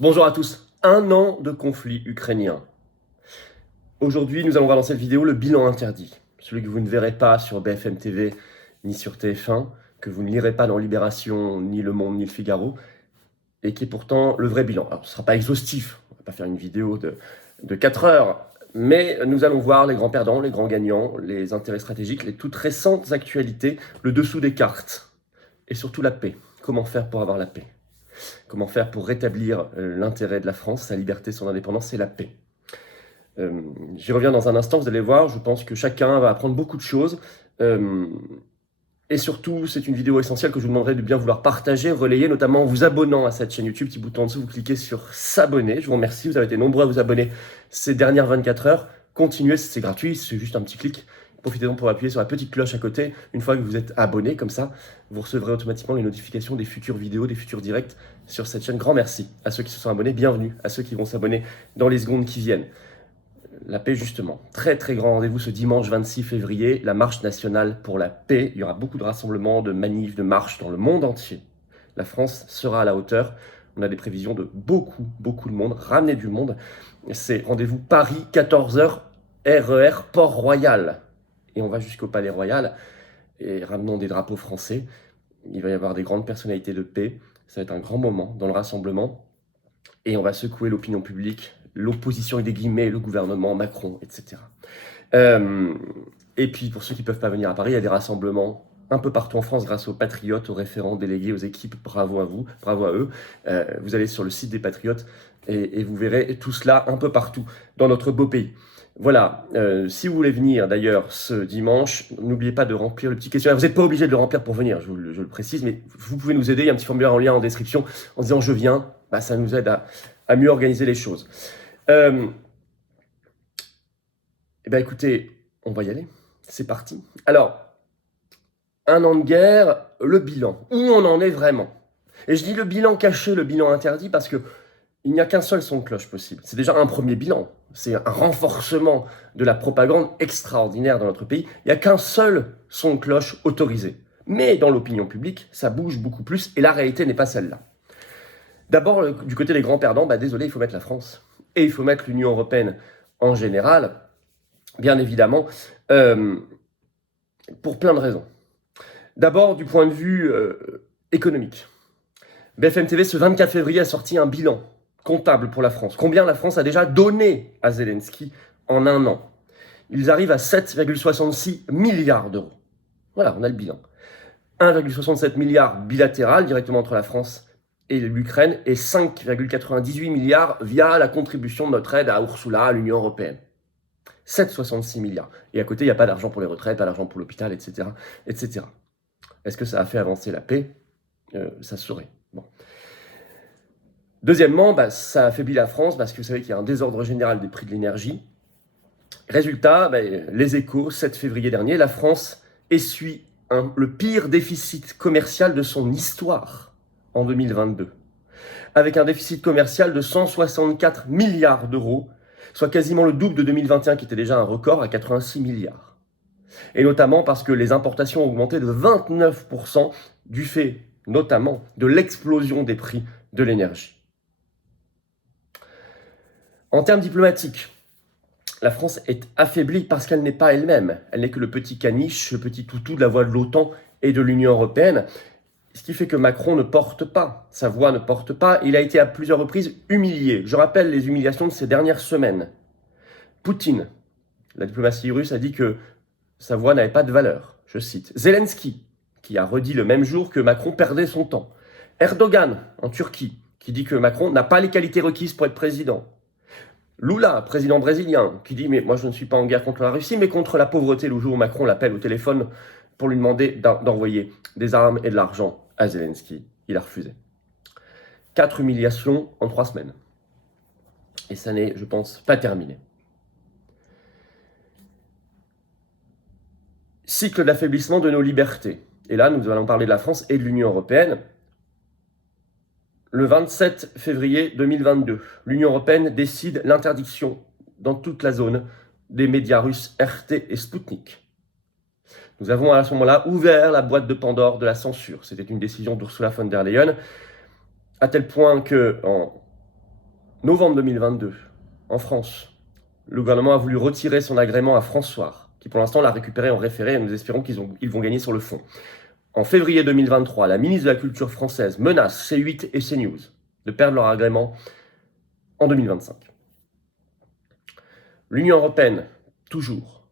Bonjour à tous. Un an de conflit ukrainien. Aujourd'hui, nous allons voir dans cette vidéo le bilan interdit. Celui que vous ne verrez pas sur BFM TV ni sur TF1, que vous ne lirez pas dans Libération, ni Le Monde, ni Le Figaro, et qui est pourtant le vrai bilan. Alors, ce ne sera pas exhaustif, on ne va pas faire une vidéo de 4 heures, mais nous allons voir les grands perdants, les grands gagnants, les intérêts stratégiques, les toutes récentes actualités, le dessous des cartes, et surtout la paix. Comment faire pour avoir la paix? Comment faire pour rétablir l'intérêt de la France, sa liberté, son indépendance et la paix? J'y reviens dans un instant, vous allez voir, je pense que chacun va apprendre beaucoup de choses. Et surtout, c'est une vidéo essentielle que je vous demanderai de bien vouloir partager, relayer, notamment en vous abonnant à cette chaîne YouTube. Petit bouton en dessous, vous cliquez sur s'abonner. Je vous remercie, vous avez été nombreux à vous abonner ces dernières 24 heures. Continuez, c'est gratuit, c'est juste un petit clic. Profitez donc pour appuyer sur la petite cloche à côté. Une fois que vous êtes abonné, comme ça, vous recevrez automatiquement les notifications des futures vidéos, des futurs directs sur cette chaîne. Grand merci à ceux qui se sont abonnés, bienvenue à ceux qui vont s'abonner dans les secondes qui viennent. La paix, justement. Très très grand rendez-vous ce dimanche 26 février, la marche nationale pour la paix. Il y aura beaucoup de rassemblements, de manifs, de marches dans le monde entier. La France sera à la hauteur. On a des prévisions de beaucoup de monde, ramener du monde. C'est rendez-vous Paris, 14h, RER Port-Royal. Et on va jusqu'au Palais Royal et ramenons des drapeaux français. Il va y avoir des grandes personnalités de paix. Ça va être un grand moment dans le rassemblement. Et on va secouer l'opinion publique, l'opposition et des guillemets, le gouvernement, Macron, etc. Et puis pour ceux qui ne peuvent pas venir à Paris, il y a des rassemblements un peu partout en France grâce aux patriotes, aux référents, délégués, aux équipes. Bravo à vous, bravo à eux. Vous allez sur le site des patriotes et vous verrez tout cela un peu partout dans notre beau pays. Voilà, si vous voulez venir d'ailleurs ce dimanche, n'oubliez pas de remplir le petit questionnaire. Vous n'êtes pas obligé de le remplir pour venir, je le précise, mais vous pouvez nous aider. Il y a un petit formulaire en lien en description en disant je viens. Bah, ça nous aide à mieux organiser les choses. Écoutez, on va y aller. C'est parti. Alors, un an de guerre, le bilan. Où on en est vraiment? Et je dis le bilan caché, le bilan interdit, parce que il n'y a qu'un seul son de cloche possible. C'est déjà un premier bilan. C'est un renforcement de la propagande extraordinaire dans notre pays. Il n'y a qu'un seul son de cloche autorisé. Mais dans l'opinion publique, ça bouge beaucoup plus et la réalité n'est pas celle-là. D'abord, du côté des grands perdants, désolé, il faut mettre la France. Et il faut mettre l'Union européenne en général, bien évidemment, pour plein de raisons. D'abord, du point de vue économique. BFM TV, ce 24 février, a sorti un bilan comptable pour la France. Combien la France a déjà donné à Zelensky en un an? Ils arrivent à 7,66 milliards d'euros. Voilà, on a le bilan. 1,67 milliard bilatéral directement entre la France et l'Ukraine et 5,98 milliards via la contribution de notre aide à Ursula, à l'Union européenne. 7,66 milliards. Et à côté, il n'y a pas d'argent pour les retraites, pas d'argent pour l'hôpital, etc., etc. Est-ce que ça a fait avancer la paix? Ça se saurait. Bon. Deuxièmement, ça affaiblit la France parce que vous savez qu'il y a un désordre général des prix de l'énergie. Résultat, les Échos, 7 février dernier, la France essuie le pire déficit commercial de son histoire en 2022, avec un déficit commercial de 164 milliards d'euros, soit quasiment le double de 2021 qui était déjà un record à 86 milliards. Et notamment parce que les importations ont augmenté de 29% du fait notamment de l'explosion des prix de l'énergie. En termes diplomatiques, la France est affaiblie parce qu'elle n'est pas elle-même. Elle n'est que le petit caniche, le petit toutou de la voix de l'OTAN et de l'Union européenne. Ce qui fait que Macron ne porte pas, sa voix ne porte pas. Il a été à plusieurs reprises humilié. Je rappelle les humiliations de ces dernières semaines. Poutine, la diplomatie russe, a dit que sa voix n'avait pas de valeur. Je cite. Zelensky, qui a redit le même jour que Macron perdait son temps. Erdogan, en Turquie, qui dit que Macron n'a pas les qualités requises pour être président. Lula, président brésilien, qui dit « mais moi je ne suis pas en guerre contre la Russie, mais contre la pauvreté ». Le jour où Macron l'appelle au téléphone pour lui demander d'envoyer des armes et de l'argent à Zelensky, il a refusé. 4 humiliations en 3 semaines. Et ça n'est, je pense, pas terminé. Cycle d'affaiblissement de nos libertés. Et là, nous allons parler de la France et de l'Union européenne. Le 27 février 2022, l'Union européenne décide l'interdiction dans toute la zone des médias russes RT et Sputnik. Nous avons à ce moment-là ouvert la boîte de Pandore de la censure. C'était une décision d'Ursula von der Leyen, à tel point que en novembre 2022, en France, le gouvernement a voulu retirer son agrément à France-Soir, qui pour l'instant l'a récupéré en référé et nous espérons qu'ils vont gagner sur le fond. En février 2023, la ministre de la Culture française menace C8 et CNews de perdre leur agrément en 2025. L'Union européenne, toujours,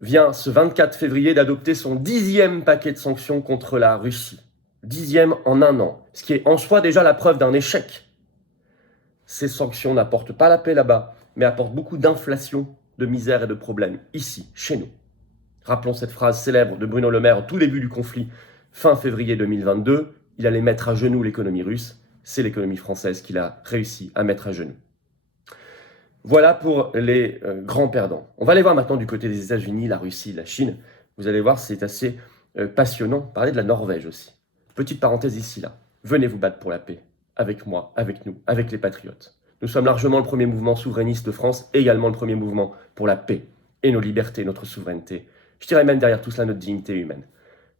vient ce 24 février d'adopter son 10e paquet de sanctions contre la Russie. 10e en un an, ce qui est en soi déjà la preuve d'un échec. Ces sanctions n'apportent pas la paix là-bas, mais apportent beaucoup d'inflation, de misère et de problèmes ici, chez nous. Rappelons cette phrase célèbre de Bruno Le Maire au tout début du conflit, fin février 2022. Il allait mettre à genoux l'économie russe. C'est l'économie française qu'il a réussi à mettre à genoux. Voilà pour les grands perdants. On va aller voir maintenant du côté des États-Unis, la Russie, la Chine. Vous allez voir, c'est assez passionnant. Parler de la Norvège aussi. Petite parenthèse ici, là. Venez vous battre pour la paix. Avec moi, avec nous, avec les patriotes. Nous sommes largement le premier mouvement souverainiste de France et également le premier mouvement pour la paix et nos libertés, notre souveraineté. Je dirais même derrière tout cela notre dignité humaine.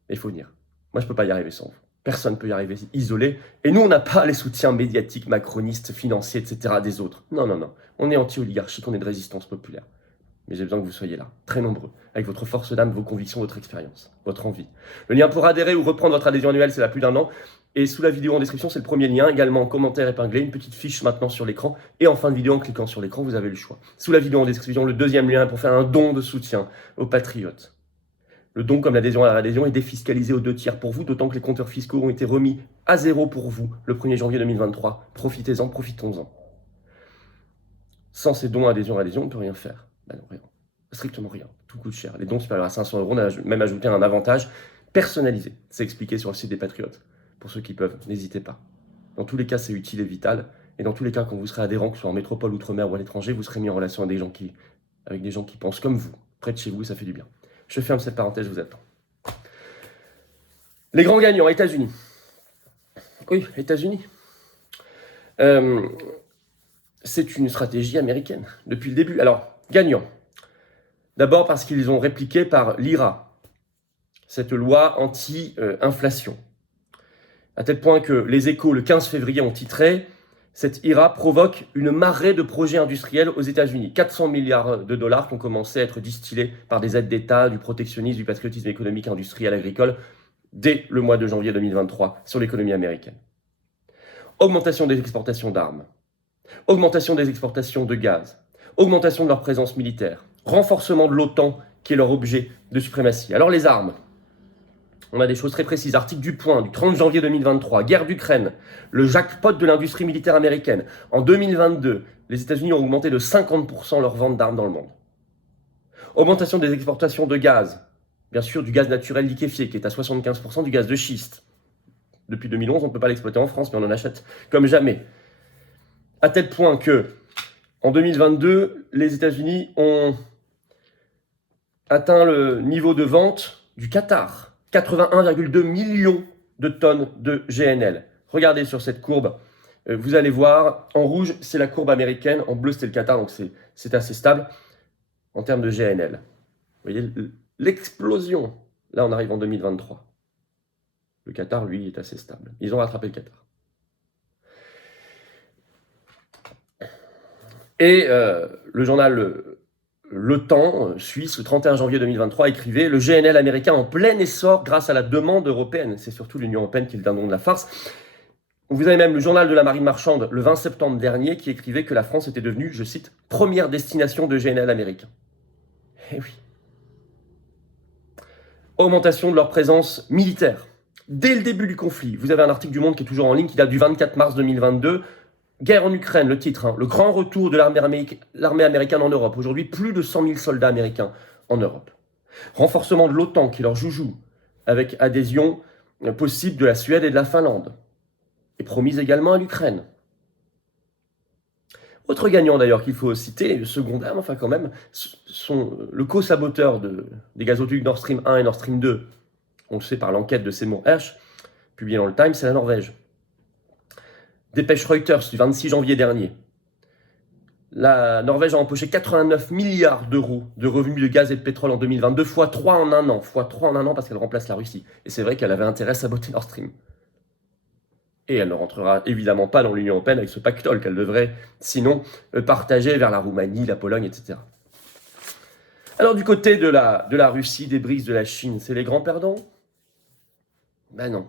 Et il faut dire, moi je ne peux pas y arriver sans vous. Personne ne peut y arriver isolé. Et nous, on n'a pas les soutiens médiatiques, macronistes, financiers, etc. des autres. Non, non, non. On est anti-oligarchique, on est de résistance populaire. Mais j'ai besoin que vous soyez là, très nombreux, avec votre force d'âme, vos convictions, votre expérience, votre envie. Le lien pour adhérer ou reprendre votre adhésion annuelle, c'est là plus d'un an. Et sous la vidéo en description, c'est le premier lien. Également en commentaire épinglé, une petite fiche maintenant sur l'écran. Et en fin de vidéo, en cliquant sur l'écran, vous avez le choix. Sous la vidéo en description, le deuxième lien pour faire un don de soutien aux patriotes. Le don, comme l'adhésion à la adhésion, est défiscalisé aux 2/3 pour vous, d'autant que les compteurs fiscaux ont été remis à zéro pour vous le 1er janvier 2023. Profitez-en, profitons-en. Sans ces dons adhésion à adhésion, on ne peut rien faire. Ben non, rien. Strictement rien. Tout coûte cher. Les dons supérieurs à 500 €, on a même ajouté un avantage personnalisé. C'est expliqué sur le site des Patriotes. Pour ceux qui peuvent, n'hésitez pas. Dans tous les cas, c'est utile et vital. Et dans tous les cas, quand vous serez adhérent, que ce soit en métropole, outre-mer ou à l'étranger, vous serez mis en relation avec des gens qui pensent comme vous, près de chez vous, ça fait du bien. Je ferme cette parenthèse, je vous attends. Les grands gagnants, États-Unis. Oui, États-Unis. C'est une stratégie américaine, depuis le début. Alors, gagnants. D'abord parce qu'ils ont répliqué par l'IRA, cette loi anti-inflation. À tel point que les Échos, le 15 février, ont titré « Cette IRA provoque une marée de projets industriels aux États-Unis ». 400 milliards de dollars qui ont commencé à être distillés par des aides d'État, du protectionnisme, du patriotisme économique, industriel, agricole, dès le mois de janvier 2023 sur l'économie américaine. Augmentation des exportations d'armes, augmentation des exportations de gaz, augmentation de leur présence militaire, renforcement de l'OTAN qui est leur objet de suprématie. Alors les armes, on a des choses très précises. Article du Point du 30 janvier 2023, guerre d'Ukraine, le jackpot de l'industrie militaire américaine. En 2022, les États-Unis ont augmenté de 50% leurs ventes d'armes dans le monde. Augmentation des exportations de gaz, bien sûr du gaz naturel liquéfié qui est à 75% du gaz de schiste. Depuis 2011, on ne peut pas l'exploiter en France, mais on en achète comme jamais. À tel point que, en 2022, les États-Unis ont atteint le niveau de vente du Qatar. 81,2 millions de tonnes de GNL. Regardez sur cette courbe, vous allez voir, en rouge, c'est la courbe américaine, en bleu, c'était le Qatar, donc c'est assez stable en termes de GNL. Vous voyez l'explosion. Là, on arrive en 2023. Le Qatar, lui, est assez stable. Ils ont rattrapé le Qatar. Et le journal Le Temps, suisse, le 31 janvier 2023, écrivait « Le GNL américain en plein essor grâce à la demande européenne ». C'est surtout l'Union européenne qui est le dindon de la farce. Vous avez même le journal de la marine marchande, le 20 septembre dernier, qui écrivait que la France était devenue, je cite, « première destination de GNL américain ». Eh oui. Augmentation de leur présence militaire. Dès le début du conflit, vous avez un article du Monde qui est toujours en ligne, qui date du 24 mars 2022, Guerre en Ukraine, le titre, le grand retour de l'armée américaine en Europe. Aujourd'hui, plus de 100 000 soldats américains en Europe. Renforcement de l'OTAN, qui leur joue, avec adhésion possible de la Suède et de la Finlande. Et promise également à l'Ukraine. Autre gagnant d'ailleurs qu'il faut citer, le second dame, enfin quand même, sont le co-saboteur des gazoducs Nord Stream 1 et Nord Stream 2. On le sait par l'enquête de Seymour Hersh, publiée dans le Times, c'est la Norvège. Dépêche Reuters du 26 janvier dernier. La Norvège a empoché 89 milliards d'euros de revenus de gaz et de pétrole en 2022, x3 en un an. x3 en un an parce qu'elle remplace la Russie. Et c'est vrai qu'elle avait intérêt à saboter Nord Stream. Et elle ne rentrera évidemment pas dans l'Union européenne avec ce pactole qu'elle devrait sinon partager vers la Roumanie, la Pologne, etc. Alors du côté de la Russie, des BRICS, de la Chine, c'est les grands perdants? Ben non.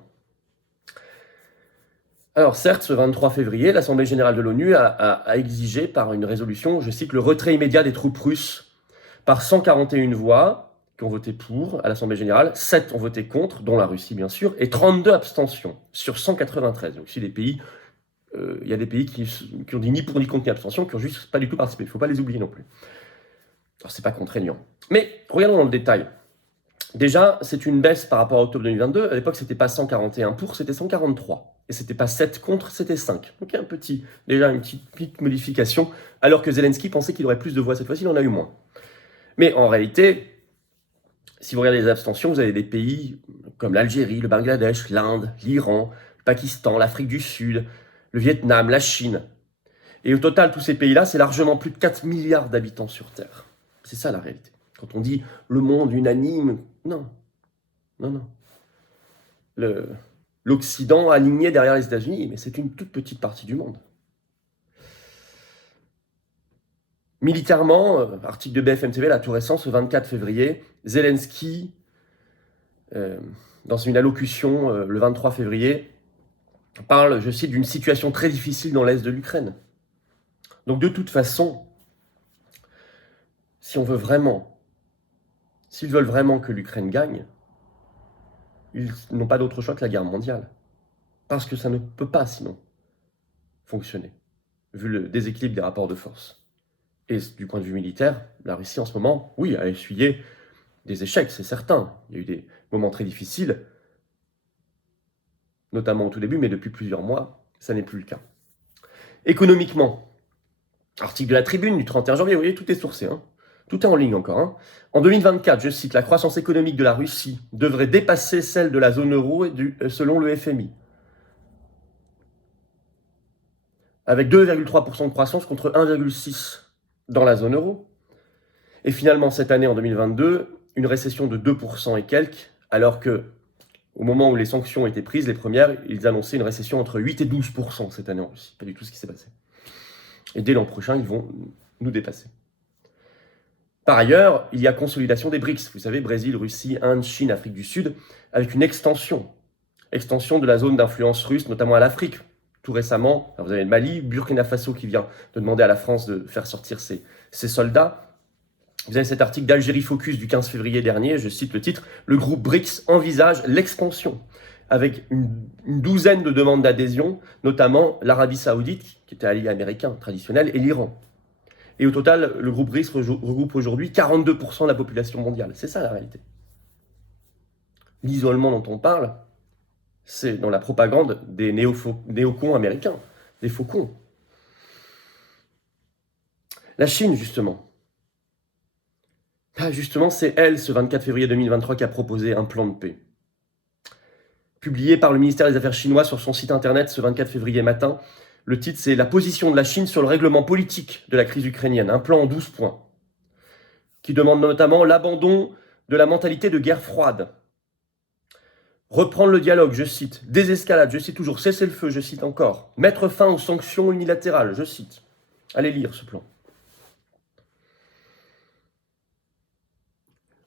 Alors certes, ce 23 février, l'Assemblée générale de l'ONU a exigé par une résolution, je cite, le retrait immédiat des troupes russes par 141 voix qui ont voté pour à l'Assemblée générale, 7 ont voté contre, dont la Russie bien sûr, et 32 abstentions sur 193. Donc si les pays, il y a des pays qui ont dit ni pour ni contre ni abstention, qui ont juste pas du tout participé. Il ne faut pas les oublier non plus. Alors c'est pas contraignant. Mais regardons dans le détail. Déjà, c'est une baisse par rapport à octobre 2022. À l'époque, c'était pas 141 pour, c'était 143. Et c'était pas 7 contre, c'était 5. Donc déjà une petite modification, alors que Zelensky pensait qu'il aurait plus de voix cette fois-ci, il en a eu moins. Mais en réalité, si vous regardez les abstentions, vous avez des pays comme l'Algérie, le Bangladesh, l'Inde, l'Iran, le Pakistan, l'Afrique du Sud, le Vietnam, la Chine. Et au total, tous ces pays-là, c'est largement plus de 4 milliards d'habitants sur Terre. C'est ça la réalité. Quand on dit le monde unanime, non. L'Occident aligné derrière les États-Unis, mais c'est une toute petite partie du monde. Militairement, article de BFM TV, là, tout récent, ce 24 février, Zelensky, dans une allocution le 23 février, parle, je cite, d'une situation très difficile dans l'est de l'Ukraine. Donc de toute façon, s'ils veulent vraiment que l'Ukraine gagne, ils n'ont pas d'autre choix que la guerre mondiale. Parce que ça ne peut pas sinon fonctionner, vu le déséquilibre des rapports de force. Et du point de vue militaire, la Russie en ce moment, oui, a essuyé des échecs, c'est certain. Il y a eu des moments très difficiles, notamment au tout début, mais depuis plusieurs mois, ça n'est plus le cas. Économiquement, article de la Tribune du 31 janvier, vous voyez, tout est sourcé, hein. Tout est en ligne encore. Hein. En 2024, je cite, la croissance économique de la Russie devrait dépasser celle de la zone euro selon le FMI. Avec 2,3% de croissance contre 1,6% dans la zone euro. Et finalement, cette année, en 2022, une récession de 2% et quelques, alors que au moment où les sanctions étaient prises, les premières, ils annonçaient une récession entre 8 et 12% cette année en Russie. Pas du tout ce qui s'est passé. Et dès l'an prochain, ils vont nous dépasser. Par ailleurs, il y a consolidation des BRICS. Vous savez, Brésil, Russie, Inde, Chine, Afrique du Sud, avec une extension de la zone d'influence russe, notamment à l'Afrique. Tout récemment, vous avez le Mali, Burkina Faso qui vient de demander à la France de faire sortir ses soldats. Vous avez cet article d'Algérie Focus du 15 février dernier, je cite le titre, « Le groupe BRICS envisage l'expansion » avec une douzaine de demandes d'adhésion, notamment l'Arabie Saoudite, qui était allié américain traditionnel, et l'Iran. Et au total, le groupe BRICS regroupe aujourd'hui 42% de la population mondiale. C'est ça la réalité. L'isolement dont on parle, c'est dans la propagande des néocons américains, des faucons. La Chine, justement. Justement, c'est elle, ce 24 février 2023, qui a proposé un plan de paix. Publié par le ministère des Affaires chinois sur son site internet ce 24 février matin, le titre, c'est « La position de la Chine sur le règlement politique de la crise ukrainienne », un plan en 12 points, qui demande notamment l'abandon de la mentalité de guerre froide, reprendre le dialogue, je cite, désescalade, je cite toujours, cesser le feu, je cite encore, mettre fin aux sanctions unilatérales, je cite. Allez lire ce plan.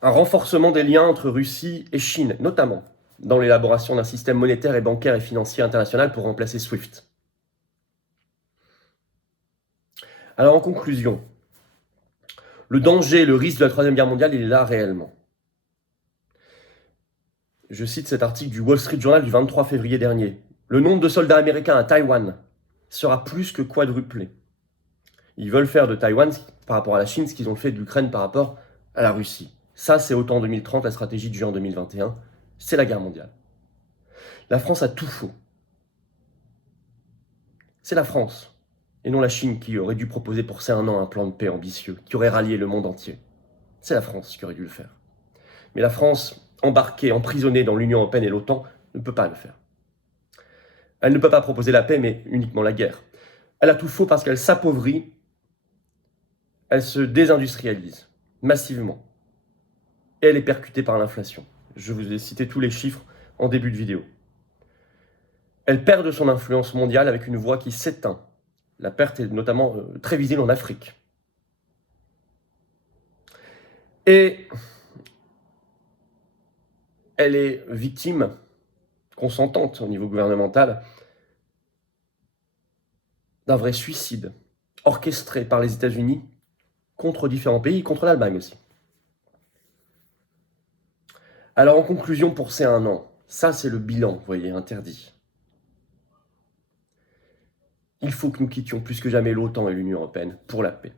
Un renforcement des liens entre Russie et Chine, notamment dans l'élaboration d'un système monétaire et bancaire et financier international pour remplacer SWIFT. Alors en conclusion, le danger, le risque de la Troisième Guerre mondiale, il est là réellement. Je cite cet article du Wall Street Journal du 23 février dernier. Le nombre de soldats américains à Taïwan sera plus que quadruplé. Ils veulent faire de Taïwan, par rapport à la Chine, ce qu'ils ont fait de l'Ukraine par rapport à la Russie. Ça, c'est autant en 2030, la stratégie de juin 2021. C'est la guerre mondiale. La France a tout faux. C'est la France, et non la Chine, qui aurait dû proposer pour ces un an un plan de paix ambitieux, qui aurait rallié le monde entier. C'est la France qui aurait dû le faire. Mais la France, embarquée, emprisonnée dans l'Union européenne et l'OTAN, ne peut pas le faire. Elle ne peut pas proposer la paix, mais uniquement la guerre. Elle a tout faux parce qu'elle s'appauvrit, elle se désindustrialise massivement. Et elle est percutée par l'inflation. Je vous ai cité tous les chiffres en début de vidéo. Elle perd de son influence mondiale avec une voix qui s'éteint. La perte est notamment très visible en Afrique. Et elle est victime consentante au niveau gouvernemental d'un vrai suicide orchestré par les États-Unis contre différents pays, contre l'Allemagne aussi. Alors en conclusion pour ces 1 an, ça c'est le bilan, vous voyez, interdit. Il faut que nous quittions plus que jamais l'OTAN et l'Union européenne pour la paix.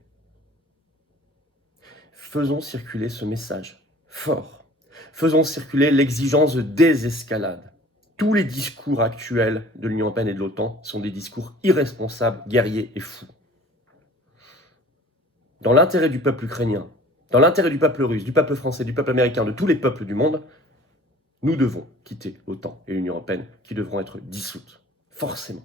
Faisons circuler ce message fort. Faisons circuler l'exigence de désescalade. Tous les discours actuels de l'Union européenne et de l'OTAN sont des discours irresponsables, guerriers et fous. Dans l'intérêt du peuple ukrainien, dans l'intérêt du peuple russe, du peuple français, du peuple américain, de tous les peuples du monde, nous devons quitter l'OTAN et l'Union européenne qui devront être dissoutes, forcément.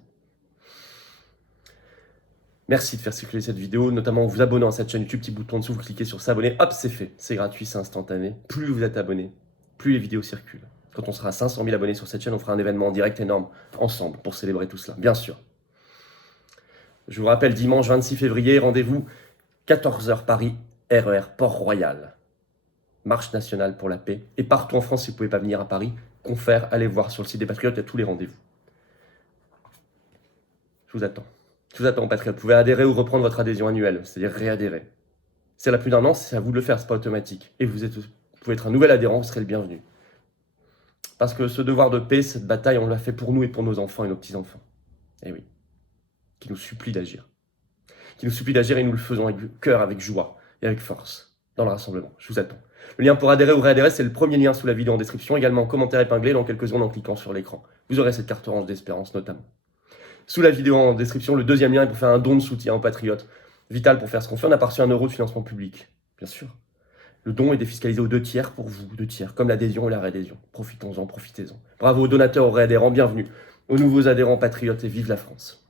Merci de faire circuler cette vidéo, notamment en vous abonnant à cette chaîne YouTube, petit bouton en dessous, vous cliquez sur s'abonner, hop, c'est fait, c'est gratuit, c'est instantané. Plus vous êtes abonné, plus les vidéos circulent. Quand on sera à 500 000 abonnés sur cette chaîne, on fera un événement en direct énorme, ensemble, pour célébrer tout cela, bien sûr. Je vous rappelle, dimanche 26 février, rendez-vous 14h Paris, RER Port-Royal. Marche nationale pour la paix. Et partout en France, si vous ne pouvez pas venir à Paris, confère, allez voir sur le site des Patriotes, il y a tous les rendez-vous. Je vous attends. Je vous attends, Patriotes. Vous pouvez adhérer ou reprendre votre adhésion annuelle, c'est-à-dire réadhérer. Si elle a plus d'1 an, c'est à vous de le faire, c'est pas automatique. Et vous pouvez être un nouvel adhérent, vous serez le bienvenu. Parce que ce devoir de paix, cette bataille, on l'a fait pour nous et pour nos enfants et nos petits-enfants. Eh oui. Qui nous supplie d'agir. Qui nous supplie d'agir et nous le faisons avec cœur, avec joie et avec force. Dans le rassemblement. Je vous attends. Le lien pour adhérer ou réadhérer, c'est le premier lien sous la vidéo en description. Également, commentaire épinglé dans quelques secondes en cliquant sur l'écran. Vous aurez cette carte orange d'espérance notamment. Sous la vidéo en description, le deuxième lien est pour faire un don de soutien aux patriotes. Vital pour faire ce qu'on fait. On a pas reçu 1 euro de financement public. Bien sûr. Le don est défiscalisé aux 2 tiers pour vous, 2 tiers, comme l'adhésion et la réadhésion. Profitons-en, profitez-en. Bravo aux donateurs, aux réadhérents, bienvenue aux nouveaux adhérents patriotes et vive la France.